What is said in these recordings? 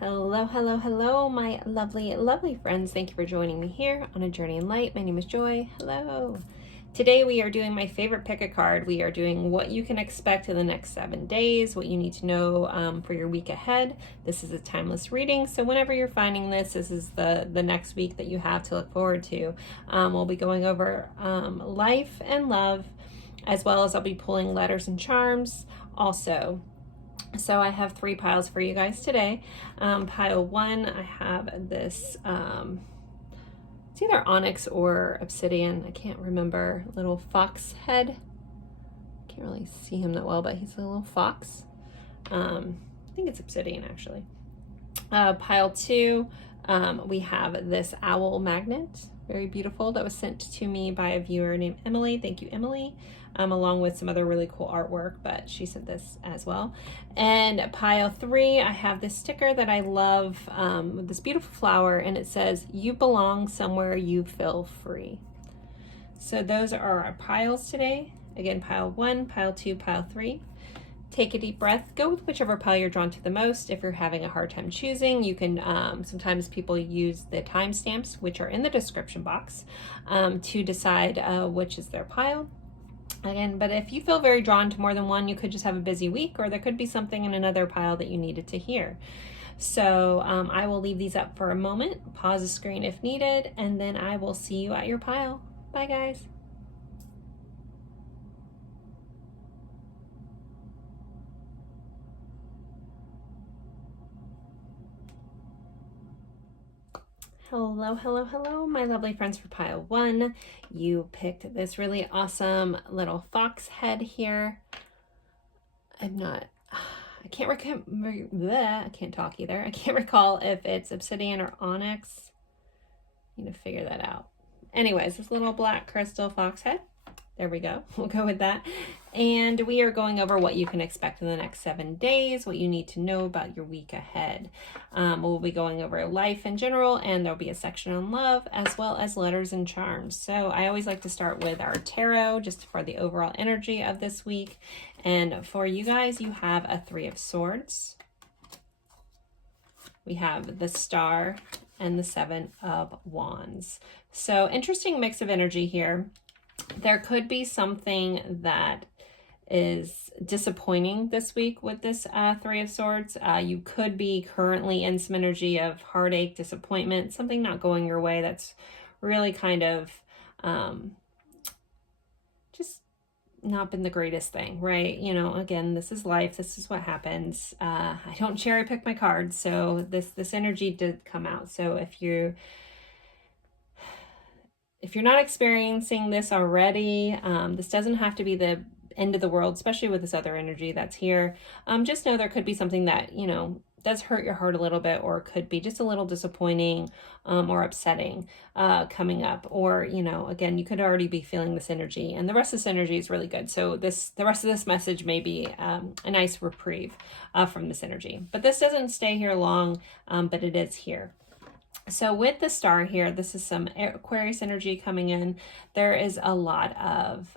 Hello, hello, hello, my lovely, lovely friends. Thank you for joining me here on A Journey in Light. My name is Joy. Hello. Today we are doing my favorite pick a card. We are doing what you can expect in the next 7 days, what you need to know for your week ahead. This is a timeless reading, so whenever you're finding this, this is the next week that you have to look forward to. We'll be going over life and love, as well as I'll be pulling letters and charms also. So I have 3 piles for you guys today. Pile 1, I have this, it's either onyx or obsidian. I can't remember. Little fox head. Can't really see him that well, but he's a little fox. I think it's obsidian actually. Pile 2, we have this owl magnet. Very beautiful. That was sent to me by a viewer named Emily. Thank you, Emily. Along with some other really cool artwork, but she sent this as well. And pile 3, I have this sticker that I love, with this beautiful flower, and it says, "You belong somewhere you feel free." So those are our piles today. Again, pile 1, pile 2, pile 3. Take a deep breath. Go with whichever pile you're drawn to the most. If you're having a hard time choosing, you can, sometimes people use the timestamps, which are in the description box, to decide which is their pile. Again, but if you feel very drawn to more than one, you could just have a busy week, or there could be something in another pile that you needed to hear. So I will leave these up for a moment, pause the screen if needed, and then I will see you at your pile. Bye, guys. Hello, hello, hello, my lovely friends for pile 1. You picked this really awesome little fox head here. I can't talk either. I can't recall if it's obsidian or onyx. Need to figure that out. Anyways, this little black crystal fox head. There we go. We'll go with that. And we are going over what you can expect in the next 7 days, what you need to know about your week ahead. We'll be going over life in general, and there'll be a section on love, as well as letters and charms. So I always like to start with our tarot, just for the overall energy of this week. And for you guys, you have a 3 of Swords. We have the Star and the 7 of Wands. So interesting mix of energy here. There could be something that is disappointing this week with this 3 of Swords. You could be currently in some energy of heartache, disappointment, something not going your way that's really kind of just not been the greatest thing, right? You know, again, this is life. This is what happens. I don't cherry pick my cards, so this energy did come out. So if you're not experiencing this already, this doesn't have to be the end of the world, especially with this other energy that's here. Just know there could be something that, you know, does hurt your heart a little bit, or could be just a little disappointing or upsetting coming up. Or, you know, again, you could already be feeling this energy, and the rest of this energy is really good. So the rest of this message may be a nice reprieve from this energy. But this doesn't stay here long, but it is here. So with the Star here, this is some Aquarius energy coming in. There is a lot of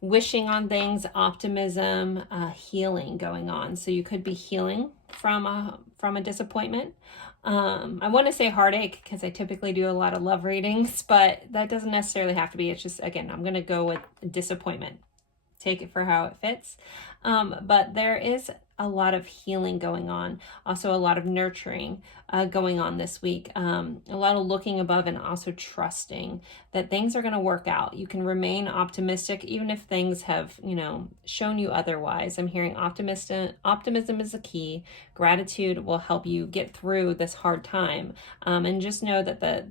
wishing on things, optimism, healing going on. So you could be healing from a disappointment. I want to say heartache because I typically do a lot of love readings, but that doesn't necessarily have to be. It's just, again, I'm going to go with disappointment. Take it for how it fits. But there is a lot of healing going on. Also a lot of nurturing going on this week. A lot of looking above and also trusting that things are going to work out. You can remain optimistic even if things have, you know, shown you otherwise. I'm hearing optimism is a key. Gratitude will help you get through this hard time. And just know that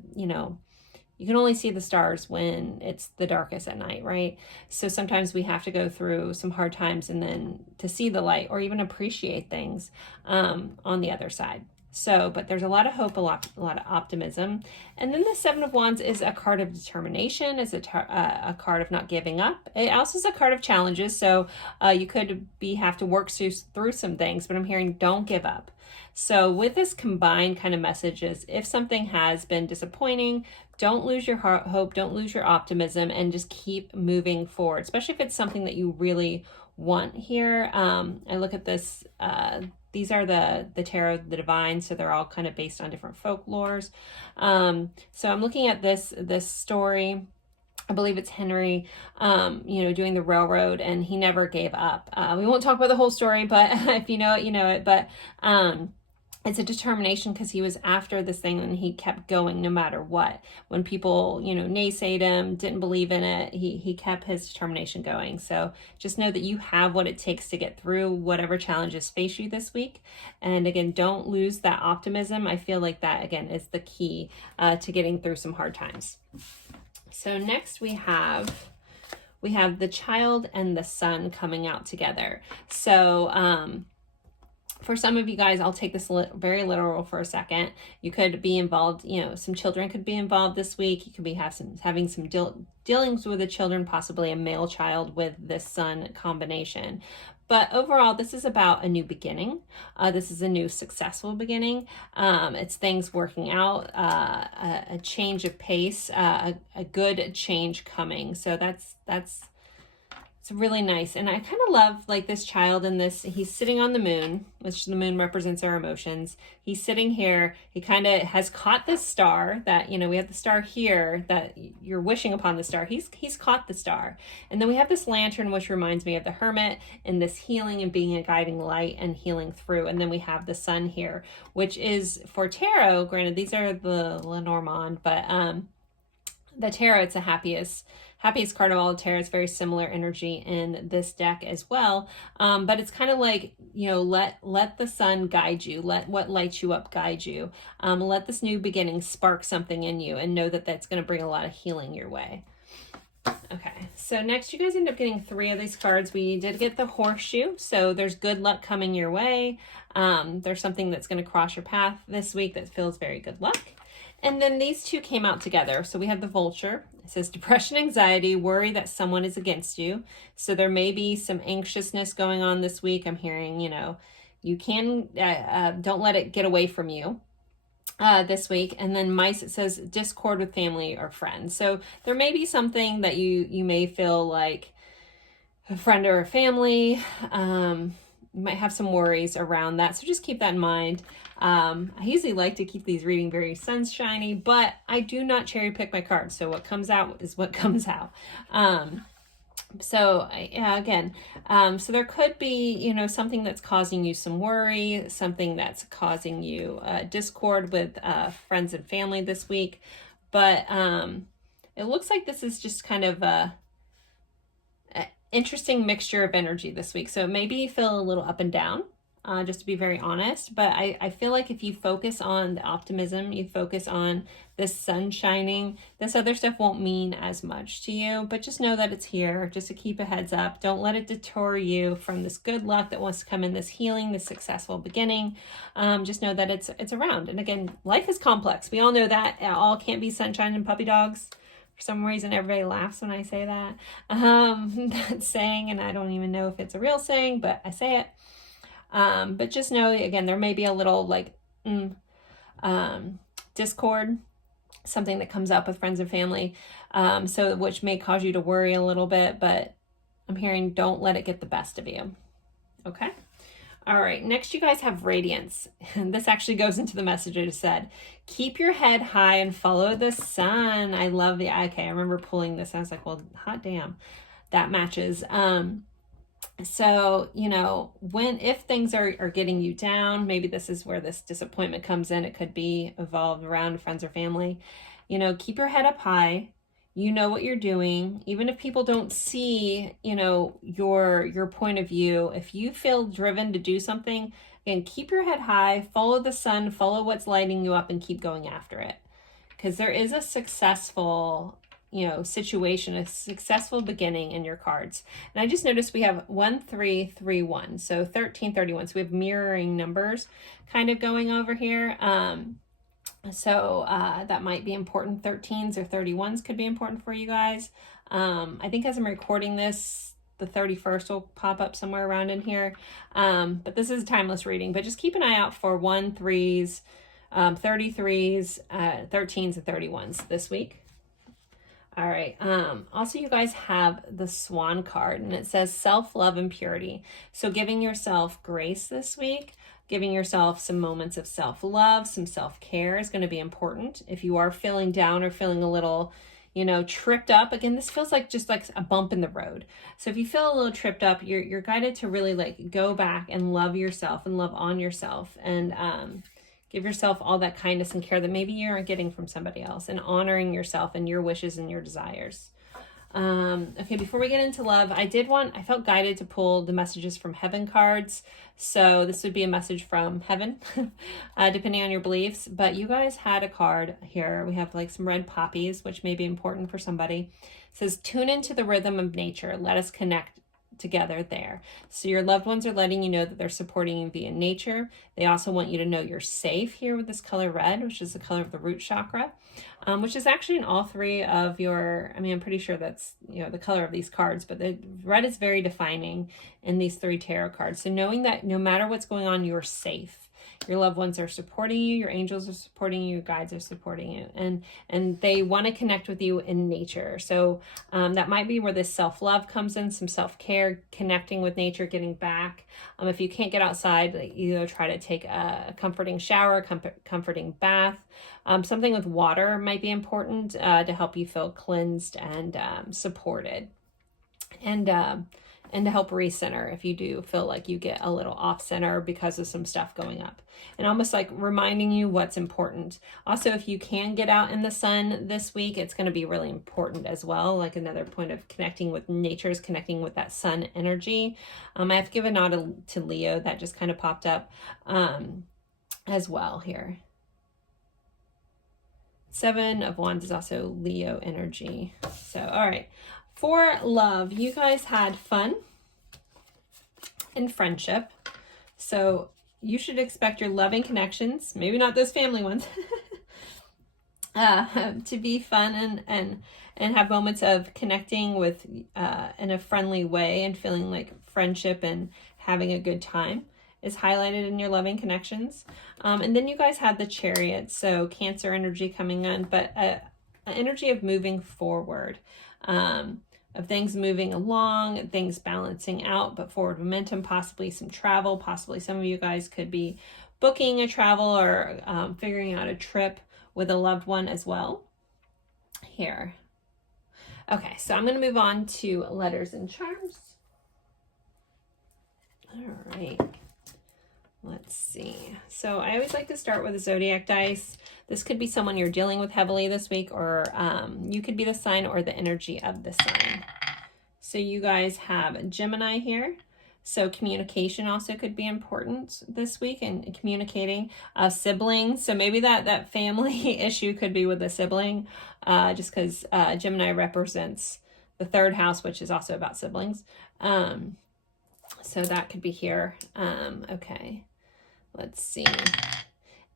you can only see the stars when it's the darkest at night, right? So sometimes we have to go through some hard times and then to see the light, or even appreciate things on the other side. So, but there's a lot of hope, a lot of optimism. And then the 7 of Wands is a card of determination. It's a card of not giving up. It also is a card of challenges. So you could have to work through some things, but I'm hearing don't give up. So with this combined kind of messages, if something has been disappointing, don't lose your hope, don't lose your optimism, and just keep moving forward, especially if it's something that you really want here. I look at this, these are the tarot, the divine, so they're all kind of based on different folklores. So I'm looking at this story. I believe it's Henry, doing the railroad, and he never gave up. We won't talk about the whole story, but if you know it, you know it. But it's a determination, because he was after this thing and he kept going no matter what. When people, naysayed him, didn't believe in it, he kept his determination going. So just know that you have what it takes to get through whatever challenges face you this week. And again, don't lose that optimism. I feel like that, again, is the key to getting through some hard times. So next we have the child and the sun coming out together. So for some of you guys, I'll take this very literal for a second. You could be involved, some children could be involved this week. You could be having some dealings with the children, possibly a male child with this sun combination. But overall, this is about a new beginning. This is a new successful beginning. It's things working out, a change of pace, a good change coming. So it's really nice. And I kind of love like this child in this, he's sitting on the moon, which the moon represents our emotions. He's sitting here. He kind of has caught this star that, we have the star here that you're wishing upon the star. He's caught the star. And then we have this lantern, which reminds me of the hermit and this healing and being a guiding light and healing through. And then we have the sun here, which is for tarot. Granted, these are the Lenormand, but the tarot, it's the happiest card of all the tarot. It's very similar energy in this deck as well. But it's kind of like, let the sun guide you. Let what lights you up guide you. Let this new beginning spark something in you, and know that that's going to bring a lot of healing your way. Okay, so next you guys end up getting 3 of these cards. We did get the horseshoe, so there's good luck coming your way. There's something that's going to cross your path this week that feels very good luck. And then these 2 came out together. So we have the vulture. It says depression, anxiety, worry that someone is against you. So there may be some anxiousness going on this week. I'm hearing, you can, don't let it get away from you this week. And then mice, it says discord with family or friends. So there may be something that you may feel like a friend or a family, you might have some worries around that. So just keep that in mind. I usually like to keep these reading very sunshiny, but I do not cherry pick my cards. So what comes out is what comes out. So there could be, something that's causing you some worry, something that's causing you discord with friends and family this week. But it looks like this is just kind of a interesting mixture of energy this week. So maybe you feel a little up and down, just to be very honest. But I feel like if you focus on the optimism, you focus on this sun shining, this other stuff won't mean as much to you. But just know that it's here, just to keep a heads up. Don't let it deter you from this good luck that wants to come in, this healing, this successful beginning. Just know that it's around. And again, life is complex. We all know that. It all can't be sunshine and puppy dogs. For some reason, everybody laughs when I say that. That saying, and I don't even know if it's a real saying, but I say it. But just know, again, there may be a little discord, something that comes up with friends and family, which may cause you to worry a little bit, but I'm hearing don't let it get the best of you. Okay? All right, next you guys have radiance. And this actually goes into the message I just said. Keep your head high and follow the sun. I love okay, I remember pulling this. I was like, well, hot damn, that matches. So, if things are getting you down, maybe this is where this disappointment comes in. It could be evolved around friends or family. Keep your head up high. You know what you're doing. Even if people don't see, your point of view, if you feel driven to do something, again, keep your head high, follow the sun, follow what's lighting you up, and keep going after it. Because there is a successful situation, a successful beginning in your cards. And I just noticed we have 1, 3, 3, 1. So 13, 31. So we have mirroring numbers kind of going over here. So that might be important. 13s or 31s could be important for you guys. I think as I'm recording this, the 31st will pop up somewhere around in here. But this is a timeless reading. But just keep an eye out for 1, 3s, 33s, 13s, and 31s this week. All right. Also, you guys have the Swan card, and it says self-love and purity. So giving yourself grace this week, giving yourself some moments of self-love, some self-care is going to be important. If you are feeling down or feeling a little, tripped up, again, this feels like just like a bump in the road. So if you feel a little tripped up, you're guided to really like go back and love yourself and love on yourself, and give yourself all that kindness and care that maybe you aren't getting from somebody else, and honoring yourself and your wishes and your desires. Okay, before we get into love, I felt guided to pull the messages from heaven cards. So this would be a message from heaven, depending on your beliefs. But you guys had a card here. We have like some red poppies, which may be important for somebody. It says, tune into the rhythm of nature. Let us connect together there. So your loved ones are letting you know that they're supporting you via nature. They also want you to know you're safe here with this color red, which is the color of the root chakra, which is actually in all three of I'm pretty sure that's, the color of these cards, but the red is very defining in these three tarot cards. So knowing that no matter what's going on, you're safe. Your loved ones are supporting you, your angels are supporting you, your guides are supporting you, and they want to connect with you in nature. So that might be where this self-love comes in, some self-care, connecting with nature, getting back. If you can't get outside, either try to take a comforting shower, comforting bath. Something with water might be important to help you feel cleansed and supported. And to help recenter if you do feel like you get a little off center because of some stuff going up, and almost like reminding you what's important. Also, if you can get out in the sun this week, it's going to be really important as well. Like another point of connecting with nature is connecting with that sun energy. I have to give a nod to Leo. That just kind of popped up as well here. 7 of Wands is also Leo energy. So, all right. For love, you guys had fun and friendship. So you should expect your loving connections, maybe not those family ones, to be fun and have moments of connecting with in a friendly way and feeling like friendship and having a good time is highlighted in your loving connections. And then you guys had the Chariot, so Cancer energy coming in, but an energy of moving forward. Of things moving along, things balancing out, but forward momentum, possibly some travel, possibly some of you guys could be booking a travel or figuring out a trip with a loved one as well here. Okay, so I'm going to move on to letters and charms. All right. Let's see. So I always like to start with a zodiac dice. This could be someone you're dealing with heavily this week, or you could be the sign or the energy of the sign. So you guys have Gemini here. So communication also could be important this week, and communicating. Siblings. So maybe that family issue could be with a sibling, just because Gemini represents the 3rd house, which is also about siblings. So that could be here. Okay. Let's see.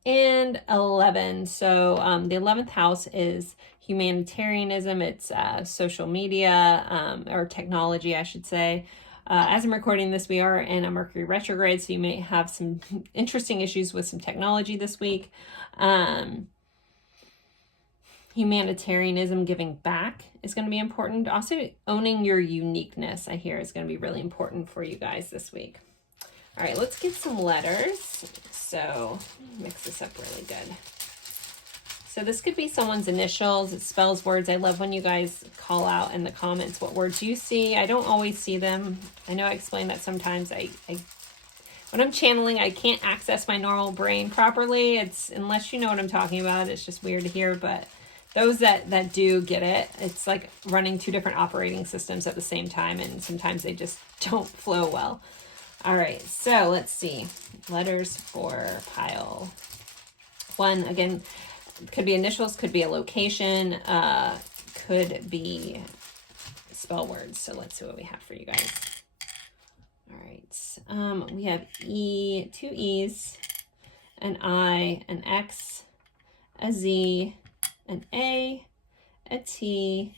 And 11. So the 11th house is humanitarianism. It's social media or technology, I should say. As I'm recording this, we are in a Mercury retrograde, so you may have some interesting issues with some technology this week. Humanitarianism, giving back is going to be important. Also, owning your uniqueness, I hear, is going to be really important for you guys this week. All right, let's get some letters. So mix this up really good. So this could be someone's initials. It spells words. I love when you guys call out in the comments what words you see. I don't always see them. I know I explain that sometimes. When I'm channeling, I can't access my normal brain properly. It's unless you know what I'm talking about. It's just weird to hear, but those that do get it, it's like running 2 different operating systems at the same time, and sometimes they just don't flow well. All right, so let's see. Letters for pile 1. Again, could be initials, could be a location, could be spell words. So let's see what we have for you guys. All right, we have E, 2 E's, an I, an X, a Z, an A, a T,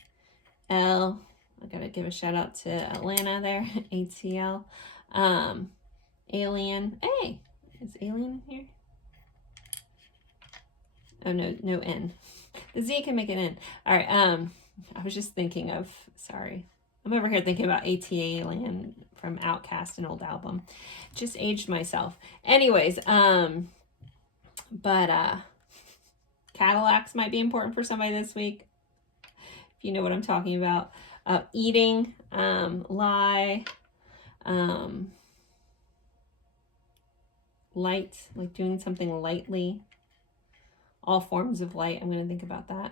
L. I gotta give a shout out to Atlanta there, ATL. Alien. Hey, is alien here? Oh, no N. The Z can make an N. All right, I was just thinking of, sorry, I'm over here thinking about ATA Land from Outkast, an old album. Just aged myself. Anyways, Cadillacs might be important for somebody this week, if you know what I'm talking about. Eating, lie, light, like doing something lightly. All forms of light, I'm going to think about that.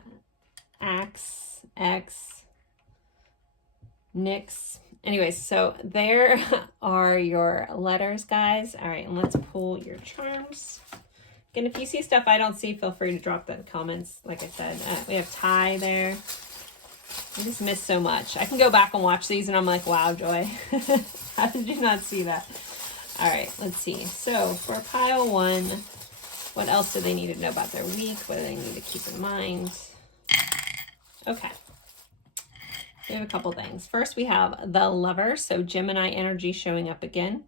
Axe, X, Nix. Anyways, so there are your letters, guys. All right, and let's pull your charms. Again, if you see stuff I don't see, feel free to drop that in the comments. Like I said, we have Ty there. I just missed so much. I can go back and watch these and I'm like, wow, Joy. How did you not see that? All right, let's see. So for pile 1, what else do they need to know about their week? What do they need to keep in mind? Okay. We have a couple things. First, we have the Lover. So Gemini energy showing up again.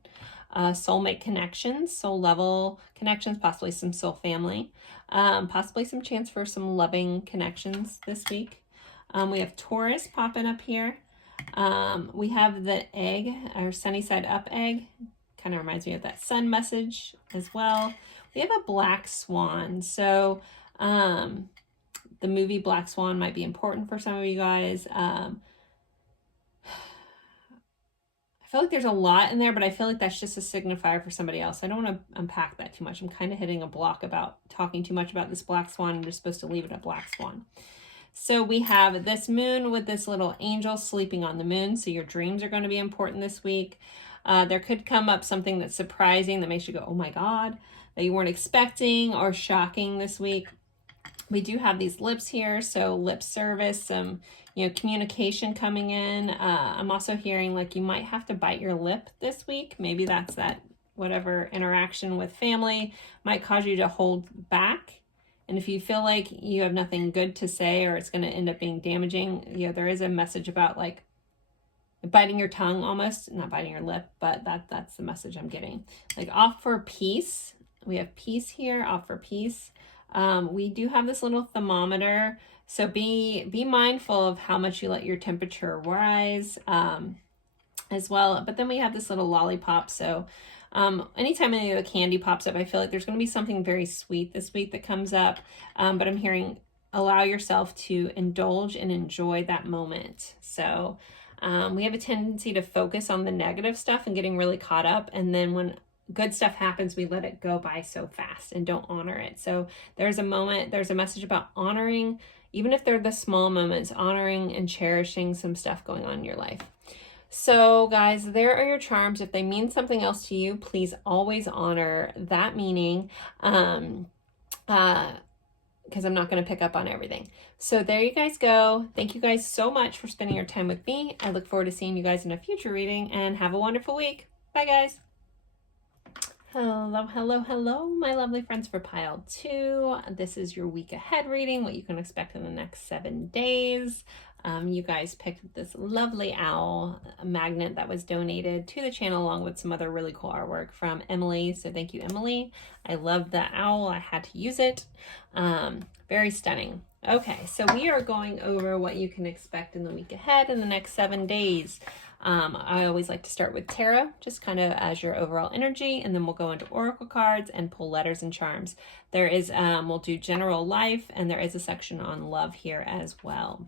Soulmate connections, soul level connections, possibly some soul family. Possibly some chance for some loving connections this week. We have Taurus popping up here. We have the egg, our sunny side up egg. Kind of reminds me of that sun message as well. We have a black swan. So the movie Black Swan might be important for some of you guys. I feel like there's a lot in there, but I feel like that's just a signifier for somebody else. I don't want to unpack that too much. I'm kind of hitting a block about talking too much about this black swan. I'm just supposed to leave it at black swan. So we have this moon with this little angel sleeping on the moon. So your dreams are going to be important this week. There could come up something that's surprising that makes you go, oh my God, that you weren't expecting, or shocking this week. We do have these lips here, so lip service, some, communication coming in. I'm also hearing like you might have to bite your lip this week. Maybe that's that whatever interaction with family might cause you to hold back. And if you feel like you have nothing good to say or it's going to end up being damaging, there is a message about like biting your tongue almost, not biting your lip, but that's the message I'm getting. Like off for peace. We have peace here, off for peace. We do have this little thermometer, so be mindful of how much you let your temperature rise as well. But then we have this little lollipop, so anytime any of the candy pops up, I feel like there's going to be something very sweet this week that comes up, but I'm hearing allow yourself to indulge and enjoy that moment. So we have a tendency to focus on the negative stuff and getting really caught up, and then when good stuff happens, we let it go by so fast and don't honor it. So there's a message about honoring, even if they're the small moments, honoring and cherishing some stuff going on in your life. So guys, there are your charms. If they mean something else to you, please always honor that meaning, because I'm not going to pick up on everything. So there you guys go. Thank you guys so much for spending your time with me. I look forward to seeing you guys in a future reading, and have a wonderful week. Bye guys. Hello, hello, hello, my lovely friends for pile 2. This is your week ahead reading, what you can expect in the next 7 days. You guys picked this lovely owl magnet that was donated to the channel along with some other really cool artwork from Emily. So thank you, Emily. I love the owl. I had to use it. Very stunning. Okay, so we are going over what you can expect in the week ahead in the next 7 days. I always like to start with tarot, just kind of as your overall energy, and then we'll go into oracle cards and pull letters and charms. There is, we'll do general life, and there is a section on love here as well.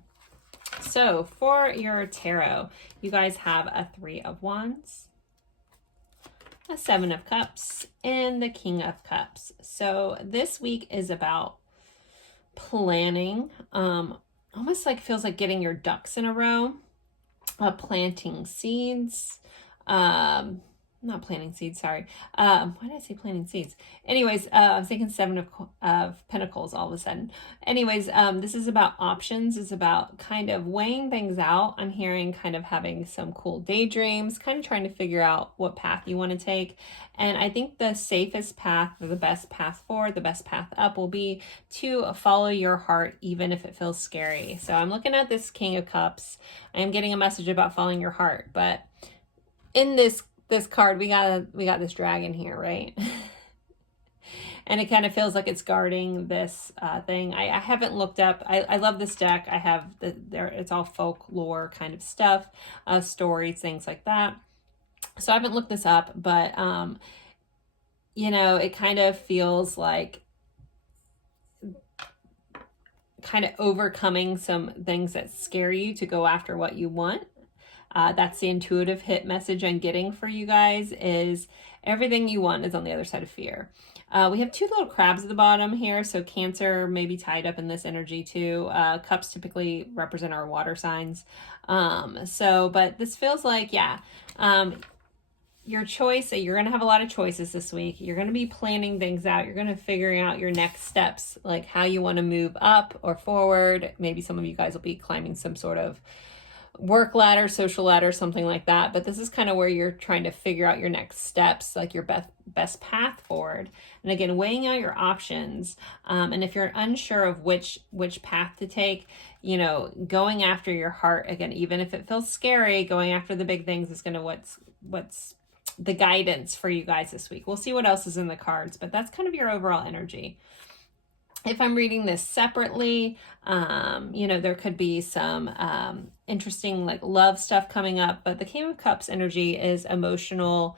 So for your tarot, you guys have a 3 of Wands, a 7 of Cups, and the King of Cups. So this week is about planning, almost like feels like getting your ducks in a row. Planting seeds, not planting seeds, sorry. Why did I say planting seeds? Anyways, I was thinking 7 of Pentacles all of a sudden. Anyways, this is about options. It's about kind of weighing things out. I'm hearing kind of having some cool daydreams, kind of trying to figure out what path you want to take. And I think the safest path, or the best path forward, the best path up will be to follow your heart, even if it feels scary. So I'm looking at this King of Cups. I am getting a message about following your heart, but in this card, we got this dragon here, right? and it kind of feels like it's guarding this thing. I haven't looked up. I love this deck. I have it's all folklore kind of stuff, stories, things like that. So I haven't looked this up, but you know, it kind of feels like kind of overcoming some things that scare you to go after what you want. That's the intuitive hit message I'm getting for you guys, is everything you want is on the other side of fear. We have two little crabs at the bottom here, so Cancer may be tied up in this energy too. Cups typically represent our water signs. But this feels like, yeah, your choice, you're going to have a lot of choices this week. You're going to be planning things out. You're going to figuring out your next steps, like how you want to move up or forward. Maybe some of you guys will be climbing some sort of work ladder, social ladder, something like that. But this is kind of where you're trying to figure out your next steps, like your best path forward. And again, weighing out your options. And if you're unsure of which path to take, you know, going after your heart, again, even if it feels scary, going after the big things is going to what's the guidance for you guys this week. We'll see what else is in the cards, but that's kind of your overall energy. If I'm reading this separately, you know, there could be some interesting like love stuff coming up, but the King of Cups energy is emotional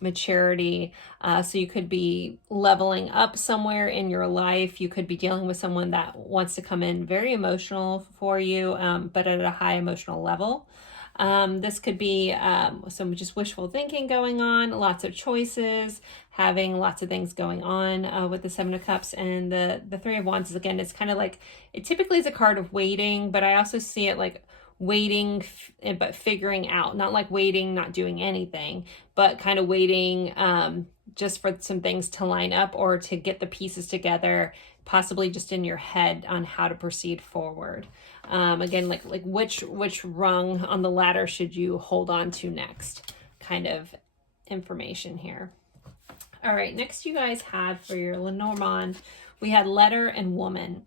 maturity. So you could be leveling up somewhere in your life. You could be dealing with someone that wants to come in very emotional for you, but at a high emotional level. This could be some just wishful thinking going on, lots of choices, having lots of things going on with the Seven of Cups. And the Three of Wands is, again, it's kind of like, it typically is a card of waiting, but I also see it like waiting, but figuring out, not like waiting, not doing anything, but kind of waiting just for some things to line up or to get the pieces together, possibly just in your head on how to proceed forward. Again, like which rung on the ladder should you hold on to next, kind of information here. All right, next you guys had for your Lenormand, we had letter and woman.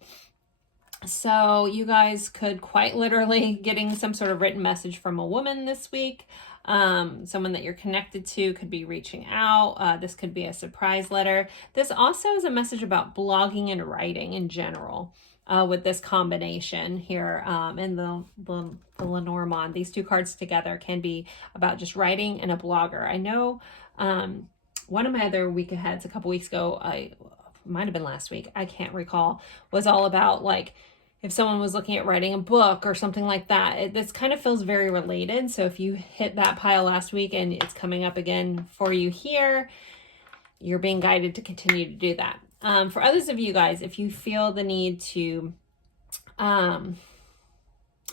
So you guys could quite literally getting some sort of written message from a woman this week. Someone that you're connected to could be reaching out. This could be a surprise letter. This also is a message about blogging and writing in general. With this combination here in the Lenormand. These two cards together can be about just writing and a blogger. I know one of my other week aheads a couple weeks ago, might have been last week, I can't recall, was all about like if someone was looking at writing a book or something like that. This kind of feels very related. So if you hit that pile last week and it's coming up again for you here, you're being guided to continue to do that. For others of you guys, if you feel the need to, I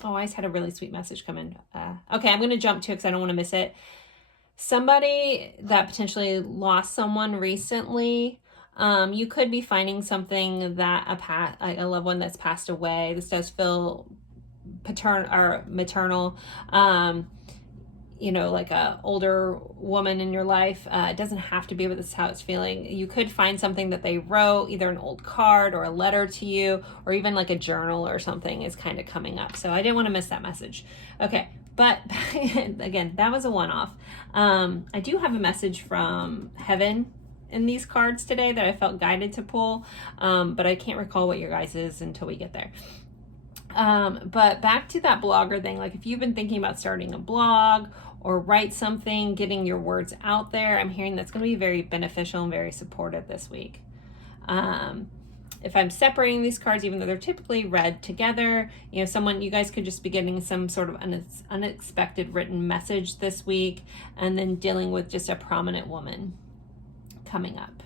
just had a really sweet message come in. Okay, I'm going to jump to it because I don't want to miss it. Somebody that potentially lost someone recently, you could be finding something that a loved one that's passed away. This does feel paternal or maternal. You know, like a older woman in your life. It doesn't have to be, but this is how it's feeling. You could find something that they wrote, either an old card or a letter to you, or even like a journal or something is kind of coming up. So I didn't want to miss that message. Okay, but again, that was a one-off. I do have a message from heaven in these cards today that I felt guided to pull, but I can't recall what your guys' is until we get there. But back to that blogger thing, like if you've been thinking about starting a blog or write something, getting your words out there, I'm hearing that's going to be very beneficial and very supportive this week. If I'm separating these cards, even though they're typically read together, you know, you guys could just be getting some sort of unexpected written message this week, and then dealing with just a prominent woman coming up.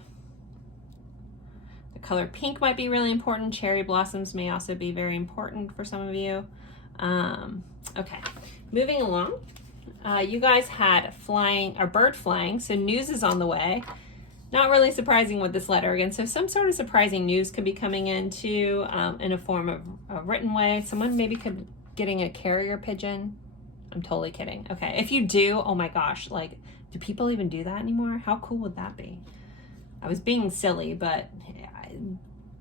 The color pink might be really important. Cherry blossoms may also be very important for some of you. Okay, moving along. You guys had bird flying, so news is on the way. Not really surprising with this letter again. So some sort of surprising news could be coming in too, in a form of a written way. Someone maybe getting a carrier pigeon. I'm totally kidding. Okay, if you do, oh my gosh, like, do people even do that anymore? How cool would that be? I was being silly, but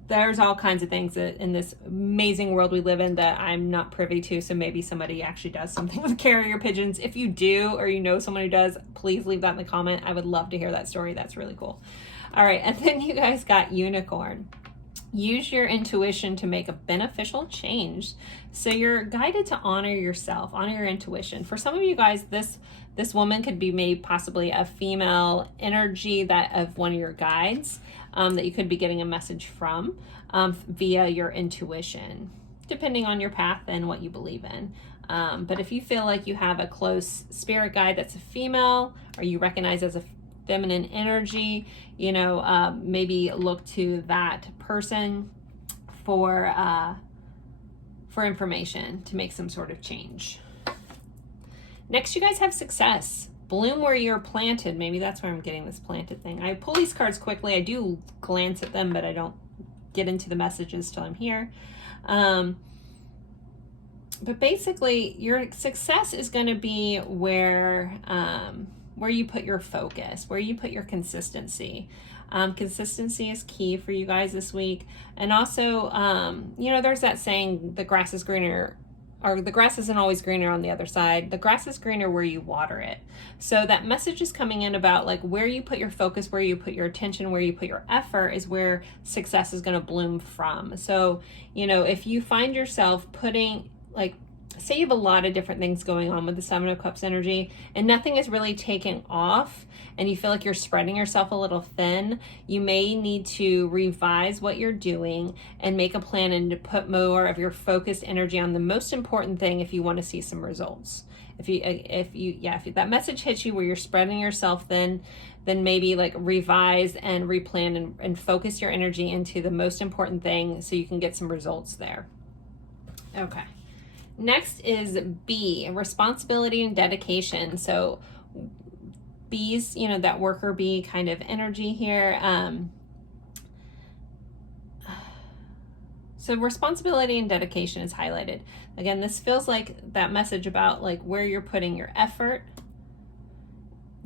there's all kinds of things in this amazing world we live in that I'm not privy to. So maybe somebody actually does something with carrier pigeons. If you do, or you know someone who does, please leave that in the comment. I would love to hear that story. That's really cool. All right, and then you guys got Unicorn. Use your intuition to make a beneficial change. So you're guided to honor yourself, honor your intuition. For some of you guys, this woman could be maybe possibly a female energy that of one of your guides that you could be getting a message from via your intuition, depending on your path and what you believe in. But if you feel like you have a close spirit guide that's a female, or you recognize as a feminine energy, you know, maybe look to that person for information to make some sort of change. Next, you guys have Success. Bloom where you're planted. Maybe that's where I'm getting this planted thing. I pull these cards quickly. I do glance at them, but I don't get into the messages till I'm here. But basically, your success is going to be where you put your focus, where you put your consistency. Consistency is key for you guys this week. And also, you know, there's that saying, the grass is greener, or the grass isn't always greener on the other side. The grass is greener where you water it. So that message is coming in about like where you put your focus, where you put your attention, where you put your effort is where success is going to bloom from. So, you know, if you find yourself putting, like, say you have a lot of different things going on with the Seven of Cups energy and nothing is really taking off and you feel like you're spreading yourself a little thin, you may need to revise what you're doing and make a plan and to put more of your focused energy on the most important thing if you want to see some results. If that message hits you where you're spreading yourself thin, then maybe like revise and replan and focus your energy into the most important thing so you can get some results there. Okay. Next is B, responsibility and dedication. So B's, you know, that worker bee kind of energy here. So responsibility and dedication is highlighted. Again, this feels like that message about like where you're putting your effort.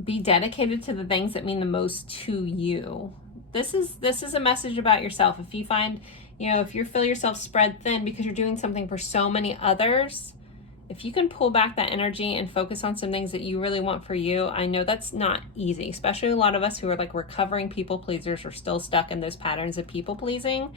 Be dedicated to the things that mean the most to you. This is a message about yourself. If you find, you know, if you feel yourself spread thin because you're doing something for so many others, if you can pull back that energy and focus on some things that you really want for you, I know that's not easy, especially a lot of us who are like recovering people pleasers. We're still stuck in those patterns of people pleasing.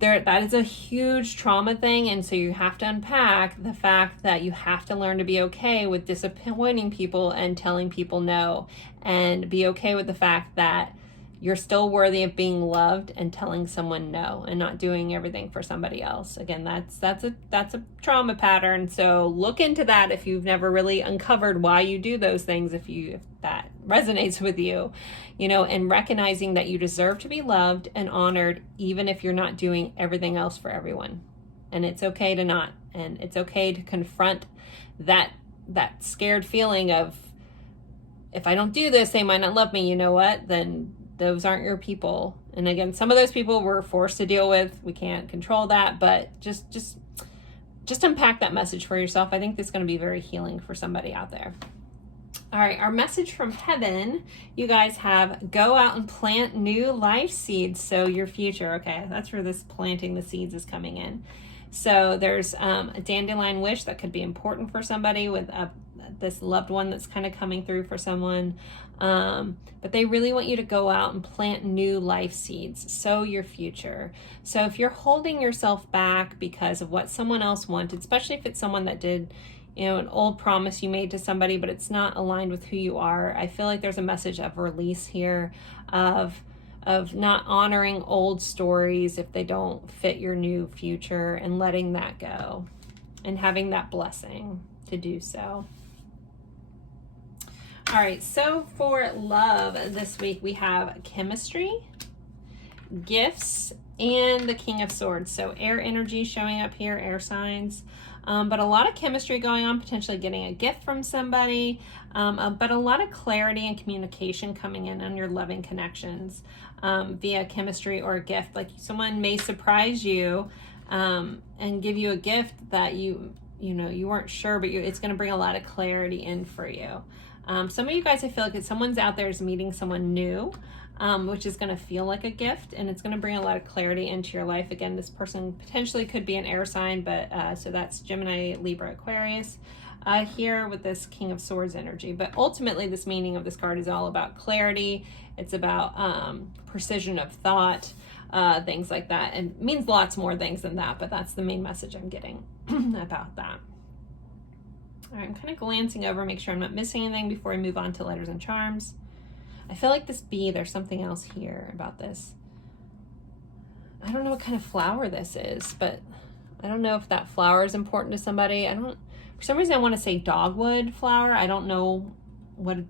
That is a huge trauma thing, and so you have to unpack the fact that you have to learn to be okay with disappointing people and telling people no, and be okay with the fact that you're still worthy of being loved and telling someone no and not doing everything for somebody else. Again, that's a trauma pattern. So look into that if you've never really uncovered why you do those things, if that resonates with you, you know, and recognizing that you deserve to be loved and honored even if you're not doing everything else for everyone. And it's okay to not, and it's okay to confront that scared feeling of, if I don't do this, they might not love me. You know what? Then those aren't your people. And again, some of those people we're forced to deal with. We can't control that, but just unpack that message for yourself. I think this is going to be very healing for somebody out there. All right, our message from heaven, you guys have go out and plant new life seeds. So your future, okay, that's where this planting the seeds is coming in. So there's a dandelion wish that could be important for somebody with this loved one that's kind of coming through for someone. But they really want you to go out and plant new life seeds, sow your future. So if you're holding yourself back because of what someone else wanted, especially if it's someone that did, you know, an old promise you made to somebody, but it's not aligned with who you are, I feel like there's a message of release here, of not honoring old stories if they don't fit your new future, and letting that go and having that blessing to do so. All right, so for love this week, we have chemistry, gifts, and the King of Swords. So air energy showing up here, air signs, but a lot of chemistry going on, potentially getting a gift from somebody, but a lot of clarity and communication coming in on your loving connections via chemistry or a gift. Like someone may surprise you and give you a gift that you weren't sure, but it's going to bring a lot of clarity in for you. Some of you guys, I feel like someone's out there is meeting someone new, which is going to feel like a gift, and it's going to bring a lot of clarity into your life. Again, this person potentially could be an air sign, but so that's Gemini, Libra, Aquarius. here with this King of Swords energy. But ultimately, this meaning of this card is all about clarity. It's about precision of thought, things like that. And means lots more things than that, but that's the main message I'm getting about that. All right, I'm kind of glancing over, make sure I'm not missing anything before we move on to letters and charms. I feel like this bee, there's something else here about this. I don't know what kind of flower this is, but I don't know if that flower is important to somebody. For some reason I want to say dogwood flower. I don't know what a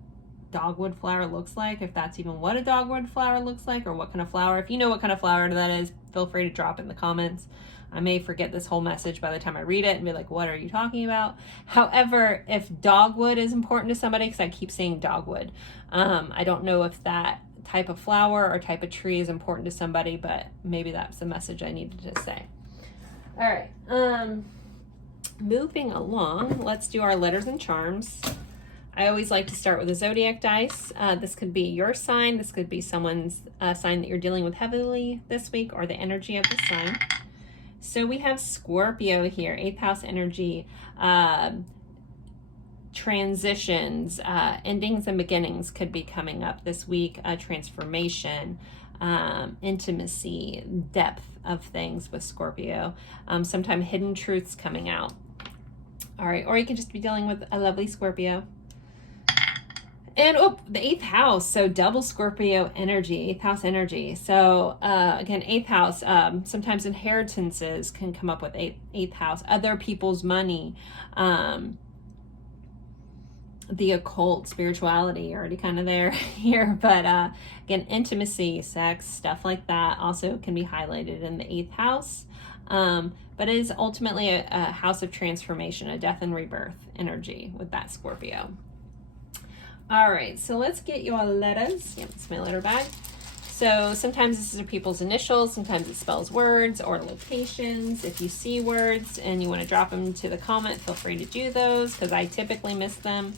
dogwood flower looks like, if that's even what a dogwood flower looks like, or what kind of flower. If you know what kind of flower that is, feel free to drop in the comments. I may forget this whole message by the time I read it and be like, what are you talking about? However, if dogwood is important to somebody, because I keep saying dogwood, I don't know if that type of flower or type of tree is important to somebody, but maybe that's the message I needed to say. All right, moving along, let's do our letters and charms. I always like to start with a zodiac dice. This could be your sign. This could be someone's sign that you're dealing with heavily this week, or the energy of the sign. So we have Scorpio here, 8th house energy, transitions, endings and beginnings could be coming up this week, transformation, intimacy, depth of things with Scorpio, sometimes hidden truths coming out. All right, or you can just be dealing with a lovely Scorpio. And the 8th house, so double Scorpio energy, 8th house energy. So again, 8th house, sometimes inheritances can come up with 8th house, other people's money, the occult, spirituality, already kind of there here. But again, intimacy, sex, stuff like that also can be highlighted in the 8th house. But it is ultimately a house of transformation, a death and rebirth energy with that Scorpio. All right, so let's get your letters. Yep, it's my letter bag. So sometimes this is people's initials, sometimes it spells words or locations. If you see words and you want to drop them to the comment, feel free to do those, because I typically miss them.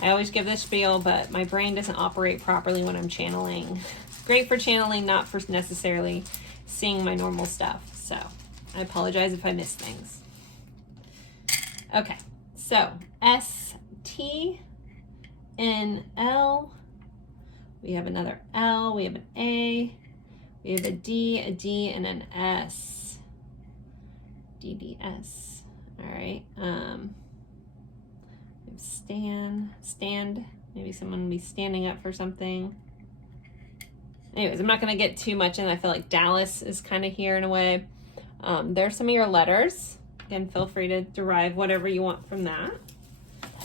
I always give this spiel, but my brain doesn't operate properly when I'm channeling. Great for channeling, not for necessarily seeing my normal stuff. So I apologize if I miss things. Okay, so S-T N L, we have another L, we have an A, we have a D, and an S. DDS. All right. We have stand. Maybe someone will be standing up for something. Anyways, I'm not going to get too much in. I feel like Dallas is kind of here in a way. There's some of your letters. Again, feel free to derive whatever you want from that.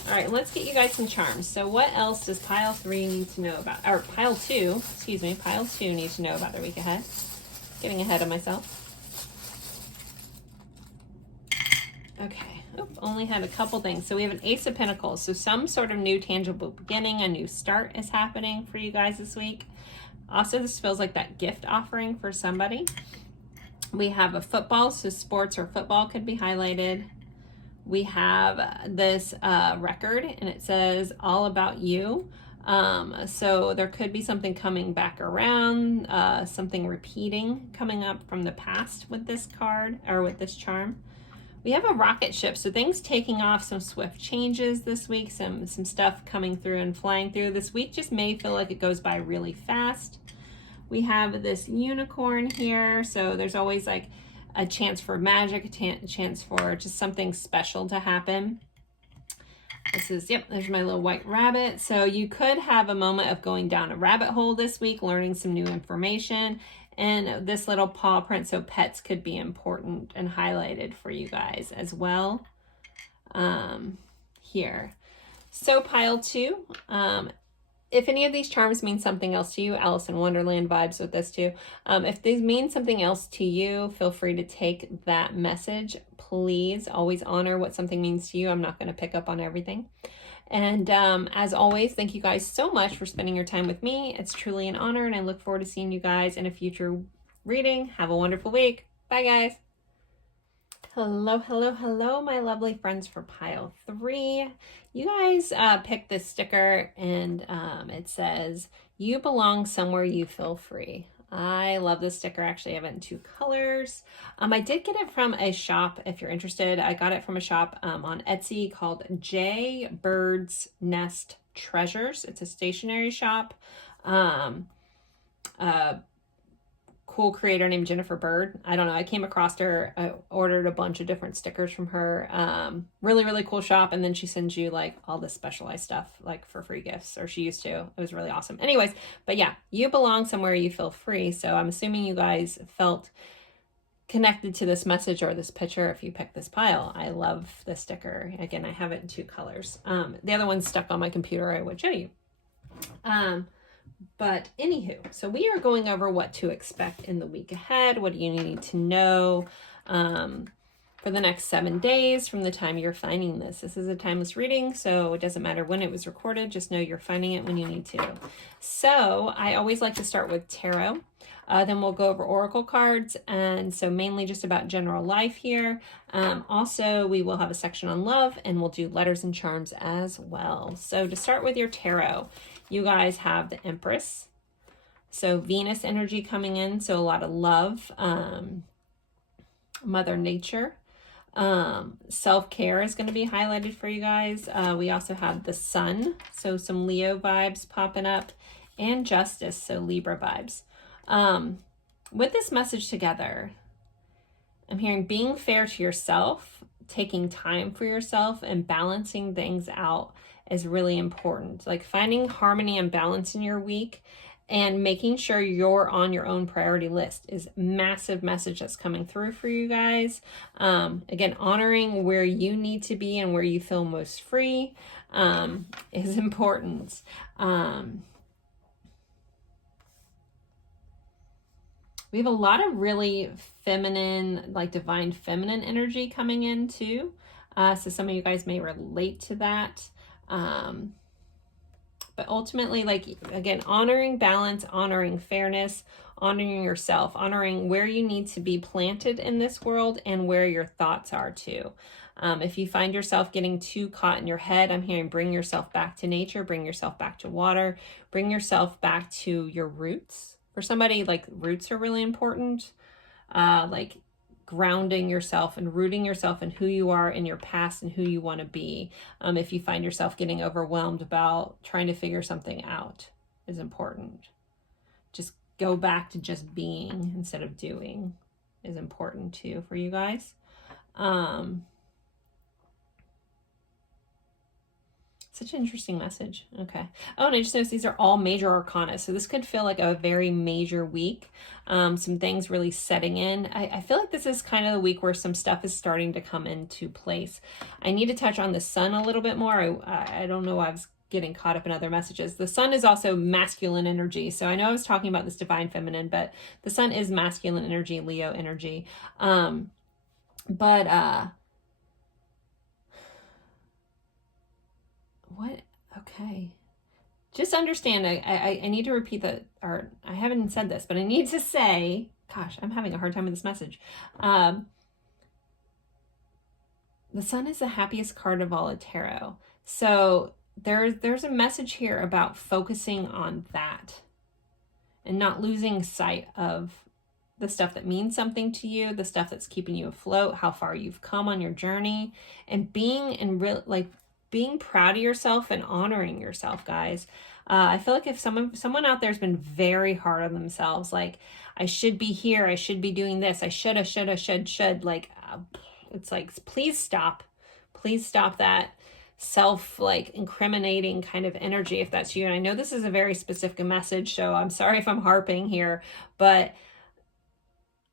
All right, let's get you guys some charms. So what else does pile 3 need to know about, or pile 2, excuse me, pile 2 needs to know about their week ahead? Getting ahead of myself. Okay, only had a couple things. So we have an Ace of Pentacles. So some sort of new tangible beginning, a new start is happening for you guys this week. Also, this feels like that gift offering for somebody. We have a football, so sports or football could be highlighted. We have this record, and it says all about you. So there could be something coming back around, something repeating coming up from the past with this card or with this charm. We have a rocket ship, so things taking off, some swift changes this week, some stuff coming through and flying through. This week just may feel like it goes by really fast. We have this unicorn here, so there's always like a chance for magic, a chance for just something special to happen. This is, yep, there's my little white rabbit. So you could have a moment of going down a rabbit hole this week, learning some new information. And this little paw print, so pets could be important and highlighted for you guys as well here. So pile 2, if any of these charms mean something else to you, Alice in Wonderland vibes with this too. If these mean something else to you, feel free to take that message. Please always honor what something means to you. I'm not going to pick up on everything. And as always, thank you guys so much for spending your time with me. It's truly an honor, and I look forward to seeing you guys in a future reading. Have a wonderful week. Bye, guys. Hello, hello, hello, my lovely friends for pile 3. You guys picked this sticker, and it says, you belong somewhere you feel free. I love this sticker. Actually, I have it in 2 colors. I did get it from a shop. If you're interested, I got it from a shop on Etsy called J Bird's Nest Treasures. It's a stationery shop. Cool creator named Jennifer Bird. I don't know. I came across her. I ordered a bunch of different stickers from her. Really, really cool shop. And then she sends you like all this specialized stuff like for free gifts, or she used to. It was really awesome. Anyways, but yeah, you belong somewhere you feel free. So I'm assuming you guys felt connected to this message or this picture if you picked this pile. I love this sticker. Again, I have it in 2 colors. The other one's stuck on my computer. I would show you. But anywho, so we are going over what to expect in the week ahead. What do you need to know for the next 7 days from the time you're finding this? This is a timeless reading, so it doesn't matter when it was recorded. Just know you're finding it when you need to. So I always like to start with tarot. Then we'll go over oracle cards, and so mainly just about general life here. Also, we will have a section on love, and we'll do letters and charms as well. So to start with your tarot, you guys have the Empress. So Venus energy coming in, so a lot of love, Mother Nature. Self-care is going to be highlighted for you guys. We also have the Sun, so some Leo vibes popping up, and Justice, so Libra vibes. With this message together, I'm hearing being fair to yourself, taking time for yourself, and balancing things out is really important. Like finding harmony and balance in your week and making sure you're on your own priority list is massive message that's coming through for you guys. Again, honoring where you need to be and where you feel most free is important. We have a lot of really feminine, like divine feminine energy coming in too. So some of you guys may relate to that. But ultimately, like, again, honoring balance, honoring fairness, honoring yourself, honoring where you need to be planted in this world and where your thoughts are too. If you find yourself getting too caught in your head, I'm hearing bring yourself back to nature, bring yourself back to water, bring yourself back to your roots. For somebody, like, roots are really important. Like grounding yourself and rooting yourself in who you are in your past and who you want to be. If you find yourself getting overwhelmed about trying to figure something out is important. Just go back to just being instead of doing is important too for you guys. Such an interesting message. Okay. Oh, and I just noticed these are all major arcana. So this could feel like a very major week. Some things really setting in. I feel like this is kind of the week where some stuff is starting to come into place. I need to touch on the Sun a little bit more. I don't know why I was getting caught up in other messages. The Sun is also masculine energy. So I know I was talking about this divine feminine, but the Sun is masculine energy, Leo energy. What? Okay. Just understand, I need to repeat that, or I haven't said this, but I need to say, gosh, I'm having a hard time with this message. The Sun is the happiest card of all of tarot. So there's a message here about focusing on that and not losing sight of the stuff that means something to you, the stuff that's keeping you afloat, how far you've come on your journey, and being proud of yourself and honoring yourself, guys. I feel like if someone out there has been very hard on themselves, like, I should be here, I should be doing this, I should, like, it's like, please stop that self, like, incriminating kind of energy if that's you. And I know this is a very specific message, so I'm sorry if I'm harping here, but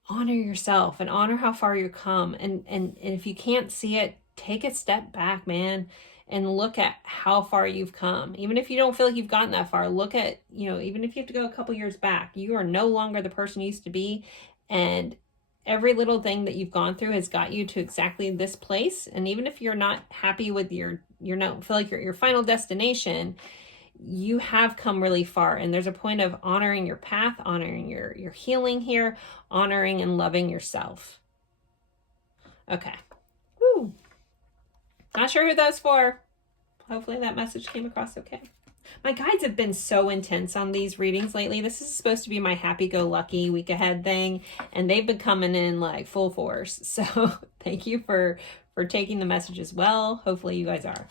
honor yourself and honor how far you've come. And if you can't see it, take a step back, man, and look at how far you've come. Even if you don't feel like you've gotten that far, look at, even if you have to go a couple years back, you are no longer the person you used to be. And every little thing that you've gone through has got you to exactly this place. And even if you're not happy with you're not feel like your final destination, you have come really far. And there's a point of honoring your path, honoring your healing here, honoring and loving yourself. Okay. Woo. Not sure who that's for. Hopefully that message came across okay. My guides have been so intense on these readings lately. This is supposed to be my happy-go-lucky week ahead thing, and they've been coming in like full force. So thank you for taking the message as well. Hopefully you guys are.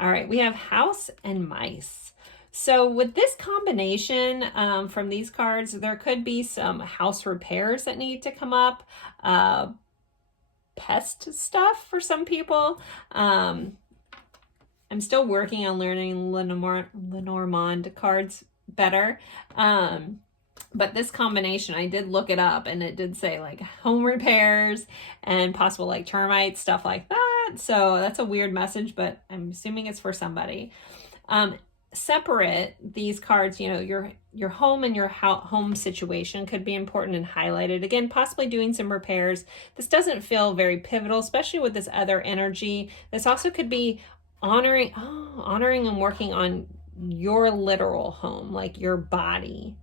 All right, we have house and mice. So with this combination from these cards, there could be some house repairs that need to come up, pest stuff for some people. I'm still working on learning Lenormand cards better. But this combination, I did look it up and it did say like home repairs and possible like termites, stuff like that. So that's a weird message, but I'm assuming it's for somebody. Separate these cards, you know, your home and your home situation could be important and highlighted. Again, possibly doing some repairs. This doesn't feel very pivotal, especially with this other energy. This also could be honoring and working on your literal home, like your body.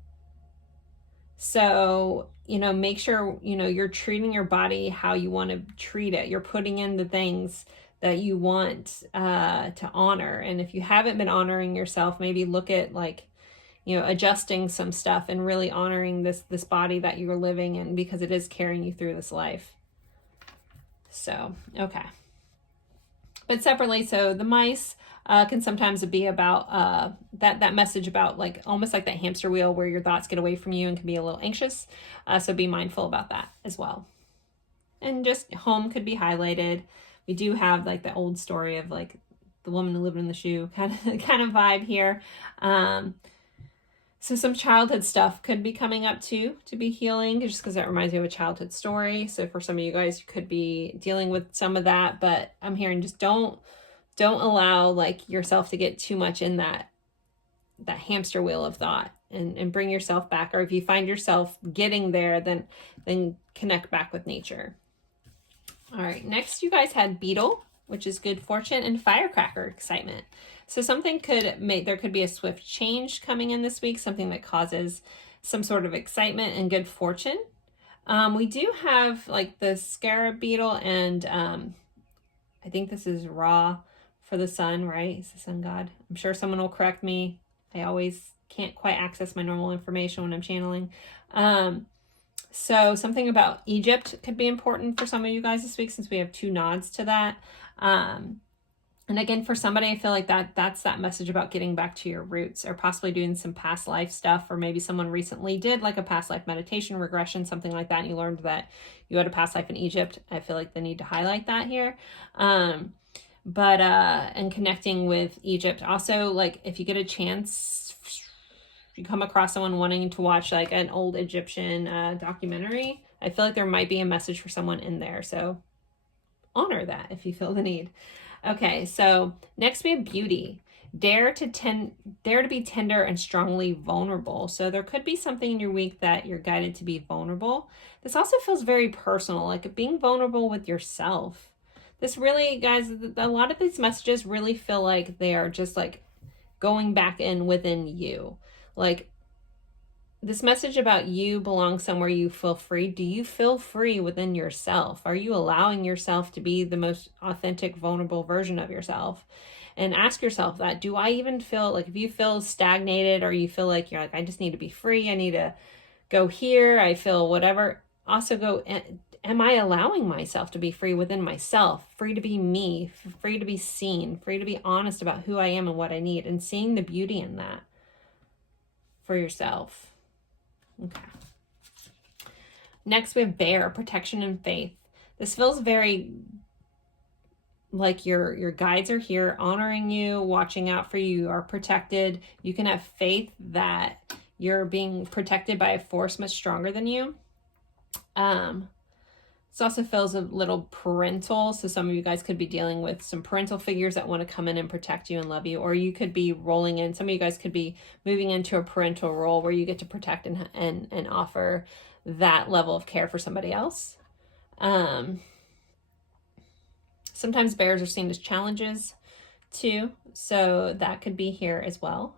So, you know, make sure, you know, you're treating your body how you want to treat it. You're putting in the things that you want to honor. And if you haven't been honoring yourself, maybe look at like, you know, adjusting some stuff and really honoring this body that you're living in, because it is carrying you through this life. So, okay. But separately, so the mice can sometimes be about that message about like almost like that hamster wheel where your thoughts get away from you and can be a little anxious. So be mindful about that as well. And just home could be highlighted. We do have like the old story of like the woman who lived in the shoe kind of vibe here. So some childhood stuff could be coming up too, to be healing, just because that reminds me of a childhood story. So for some of you guys, you could be dealing with some of that, but I'm hearing just don't allow like yourself to get too much in that hamster wheel of thought, and bring yourself back. Or if you find yourself getting there, then connect back with nature. All right, next you guys had beetle, which is good fortune, and firecracker, excitement. So something there could be a swift change coming in this week, something that causes some sort of excitement and good fortune. We do have like the scarab beetle, and I think this is Ra for the sun, right? He's the sun god. I'm sure someone will correct me. I always can't quite access my normal information when I'm channeling. So something about Egypt could be important for some of you guys this week, since we have two nods to that. And again, for somebody, I feel like that's that message about getting back to your roots, or possibly doing some past life stuff, or maybe someone recently did like a past life meditation regression, something like that, and you learned that you had a past life in Egypt. I feel like they need to highlight that here. And connecting with Egypt. Also, like if you get a chance, if you come across someone wanting to watch like an old Egyptian documentary, I feel like there might be a message for someone in there. So honor that if you feel the need. Okay, so next we have beauty. Dare to be tender and strongly vulnerable. So there could be something in your week that you're guided to be vulnerable. This also feels very personal, like being vulnerable with yourself. This really, guys, a lot of these messages really feel like they are just like going back in within you. Like this message about you belongs somewhere you feel free. Do you feel free within yourself? Are you allowing yourself to be the most authentic, vulnerable version of yourself? And ask yourself that. Do I even feel like, if you feel stagnated, or you feel like you're like, I just need to be free, I need to go here, I feel whatever, also go, am I allowing myself to be free within myself? Free to be me, free to be seen, free to be honest about who I am and what I need, and seeing the beauty in that for yourself. Okay. Next we have bear, protection and faith. This feels very like your guides are here honoring you, watching out for you, you are protected. You can have faith that you're being protected by a force much stronger than you. This also feels a little parental. So some of you guys could be dealing with some parental figures that want to come in and protect you and love you. Or you could be rolling in. Some of you guys could be moving into a parental role where you get to protect and offer that level of care for somebody else. Sometimes bears are seen as challenges too. So that could be here as well.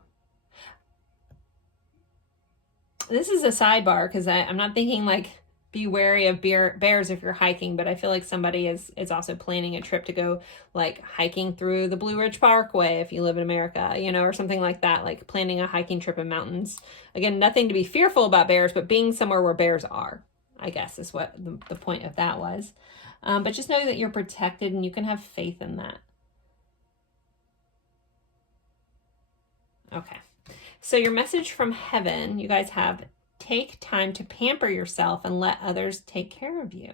This is a sidebar because I'm not thinking like be wary of bears if you're hiking, but I feel like somebody is also planning a trip to go like hiking through the Blue Ridge Parkway if you live in America, you know, or something like that, like planning a hiking trip in mountains. Again, nothing to be fearful about bears, but being somewhere where bears are, I guess is what the point of that was. But just know that you're protected and you can have faith in that. Okay. So your message from heaven, you guys have: take time to pamper yourself and let others take care of you.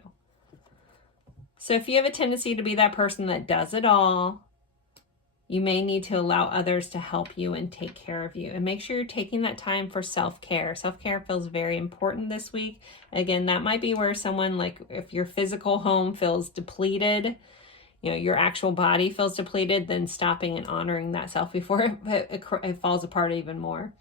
So if you have a tendency to be that person that does it all, you may need to allow others to help you and take care of you. And make sure you're taking that time for self-care. Self-care feels very important this week. Again, that might be where someone, like if your physical home feels depleted, you know, your actual body feels depleted, then stopping and honoring that self before it falls apart even more.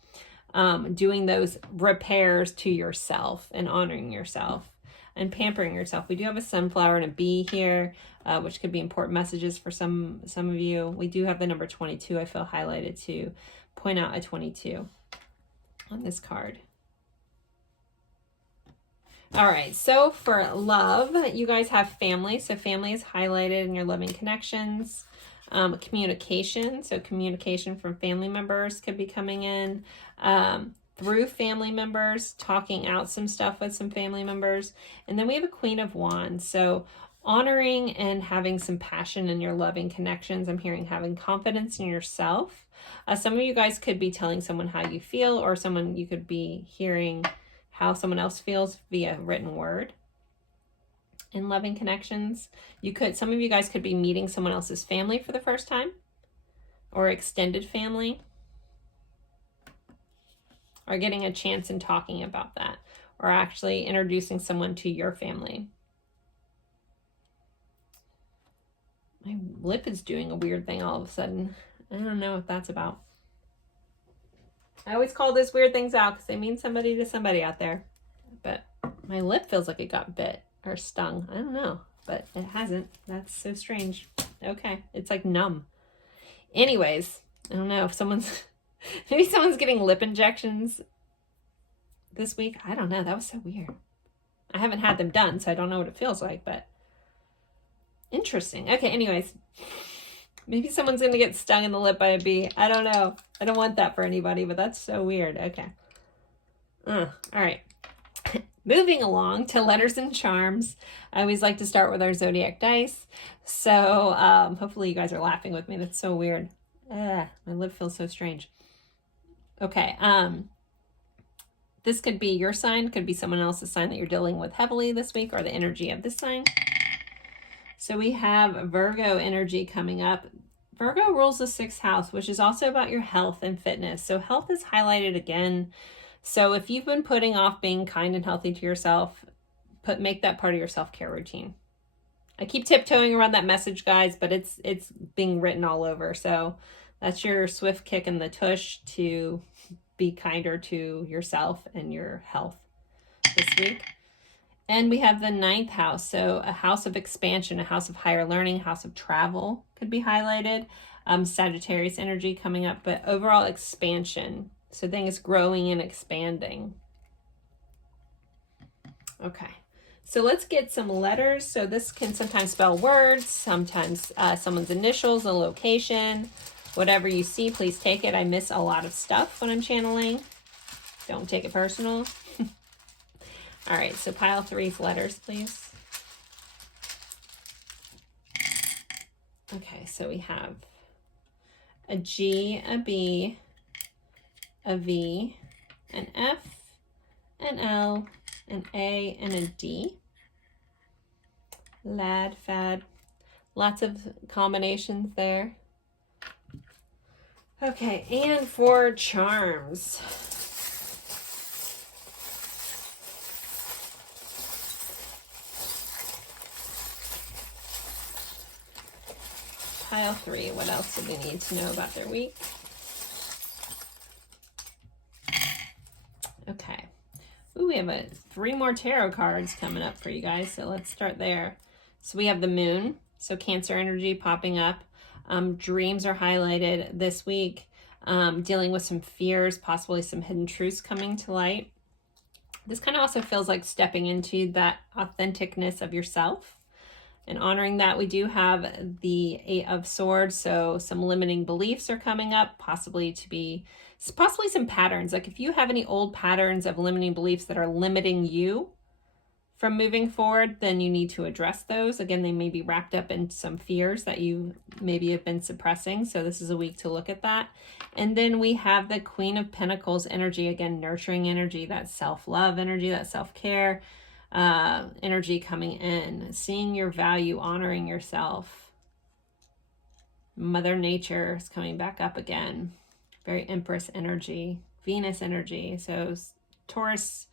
Doing those repairs to yourself and honoring yourself and pampering yourself. We do have a sunflower and a bee here, which could be important messages for some of you. We do have the number 22. I feel highlighted to point out a 22 on this card. All right, so for love, you guys have family. So family is highlighted in your loving connections. Communication, so communication from family members could be coming in. Through family members, talking out some stuff with some family members. And then we have a Queen of Wands. So honoring and having some passion in your loving connections. I'm hearing having confidence in yourself. Some of you guys could be telling someone how you feel, or you could be hearing how someone else feels via written word. In loving connections, some of you guys could be meeting someone else's family for the first time, or extended family, or getting a chance in talking about that, or actually introducing someone to your family. My lip is doing a weird thing all of a sudden. I don't know what that's about. I always call those weird things out because they mean somebody to somebody out there. But my lip feels like it got bit or stung. I don't know, but it hasn't. That's so strange. Okay, it's like numb. Anyways, I don't know if maybe someone's getting lip injections this week. I don't know. That was so weird. I haven't had them done, so I don't know what it feels like, but interesting. Okay, anyways. Maybe someone's going to get stung in the lip by a bee. I don't know. I don't want that for anybody, but that's so weird. Okay. All right. Moving along to letters and charms. I always like to start with our zodiac dice. So hopefully you guys are laughing with me. That's so weird. My lip feels so strange. Okay. This could be your sign. Could be someone else's sign that you're dealing with heavily this week, or the energy of this sign. So we have Virgo energy coming up. Virgo rules the 6th house, which is also about your health and fitness. So health is highlighted again. So if you've been putting off being kind and healthy to yourself, make that part of your self-care routine. I keep tiptoeing around that message, guys, but it's being written all over. So that's your swift kick in the tush to be kinder to yourself and your health this week. And we have the 9th house. So a house of expansion, a house of higher learning, a house of travel could be highlighted. Sagittarius energy coming up, but overall expansion. So things growing and expanding. Okay. So let's get some letters. So this can sometimes spell words, sometimes someone's initials, a location, whatever you see, please take it. I miss a lot of stuff when I'm channeling. Don't take it personal. All right, so pile 3's letters, please. Okay, so we have a G, a B, a V, an F, an L, an A, and a D. Lad, fad. Lots of combinations there. Okay, and for charms. Pile 3, what else do we need to know about their week? Okay. Ooh, we have 3 more tarot cards coming up for you guys, so let's start there. So we have the moon, so Cancer energy popping up. Dreams are highlighted this week, dealing with some fears, possibly some hidden truths coming to light. This kind of also feels like stepping into that authenticness of yourself. And honoring that, we do have the Eight of Swords, so some limiting beliefs are coming up, possibly some patterns. Like if you have any old patterns of limiting beliefs that are limiting you from moving forward, then you need to address those. Again, they may be wrapped up in some fears that you maybe have been suppressing, so this is a week to look at that. And then we have the Queen of Pentacles energy, again, nurturing energy, that self-love energy, that self-care energy coming in, seeing your value, honoring yourself. Mother Nature is coming back up again, very Empress energy, Venus energy, so Taurus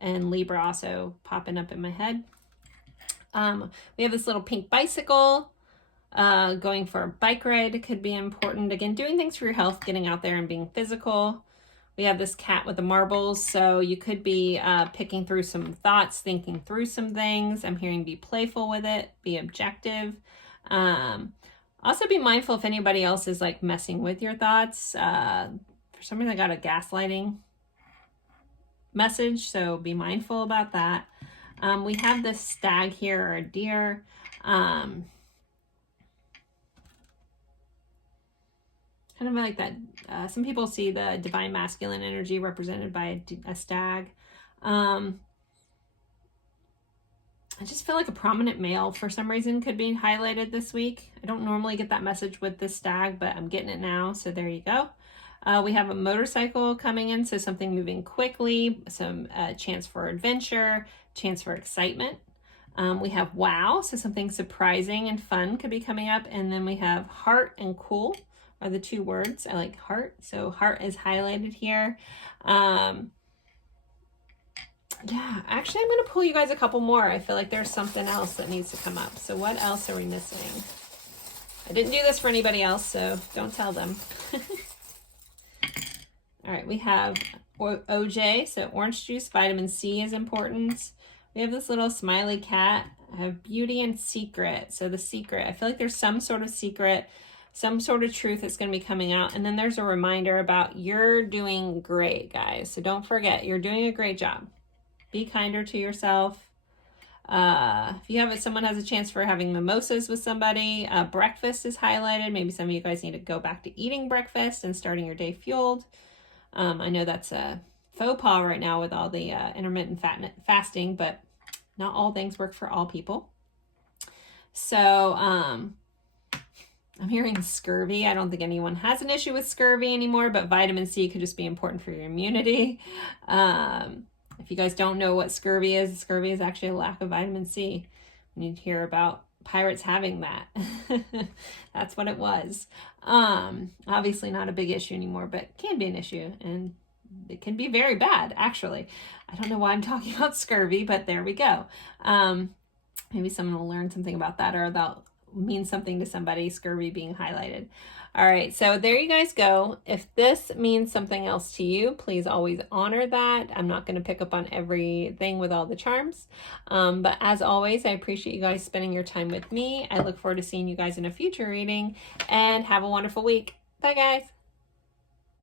and Libra also popping up in my head. We have this little pink bicycle, going for a bike ride could be important. Again, doing things for your health, getting out there and being physical. We have this cat with the marbles, so you could be picking through some thoughts, thinking through some things. I'm hearing be playful with it, be objective. Also be mindful if anybody else is like messing with your thoughts. For some reason I got a gaslighting message, so be mindful about that. We have this stag here, or a deer. Kind of like that, some people see the divine masculine energy represented by a stag. I just feel like a prominent male for some reason could be highlighted this week. I don't normally get that message with this stag, but I'm getting it now, so there you go. We have a motorcycle coming in, so something moving quickly, some chance for adventure, chance for excitement. We have wow, so something surprising and fun could be coming up. And then we have heart and cool are the two words. I like heart, so heart is highlighted here. Yeah, actually I'm going to pull you guys a couple more. I feel like there's something else that needs to come up. So what else are we missing? I didn't do this for anybody else, so don't tell them. All right, we have OJ, so orange juice, vitamin C is important. We have this little smiley cat. I have beauty and secret. So the secret, I feel like there's some sort of secret, some sort of truth that's going to be coming out. And then there's a reminder about you're doing great, guys. So don't forget, you're doing a great job. Be kinder to yourself. If you have someone has a chance for having mimosas with somebody, breakfast is highlighted. Maybe some of you guys need to go back to eating breakfast and starting your day fueled. I know that's a faux pas right now with all the intermittent fasting, but not all things work for all people. So I'm hearing scurvy. I don't think anyone has an issue with scurvy anymore, but vitamin C could just be important for your immunity. If you guys don't know what scurvy is actually a lack of vitamin C. You need to hear about pirates having that. That's what it was. Obviously not a big issue anymore, but can be an issue, and it can be very bad, actually. I don't know why I'm talking about scurvy, but there we go. Maybe someone will learn something about that, or they'll mean something to somebody, scurvy being highlighted. All right, so there you guys go. If this means something else to you, please always honor that. I'm not going to pick up on everything with all the charms. But as always, I appreciate you guys spending your time with me. I look forward to seeing you guys in a future reading, and have a wonderful week. Bye, guys.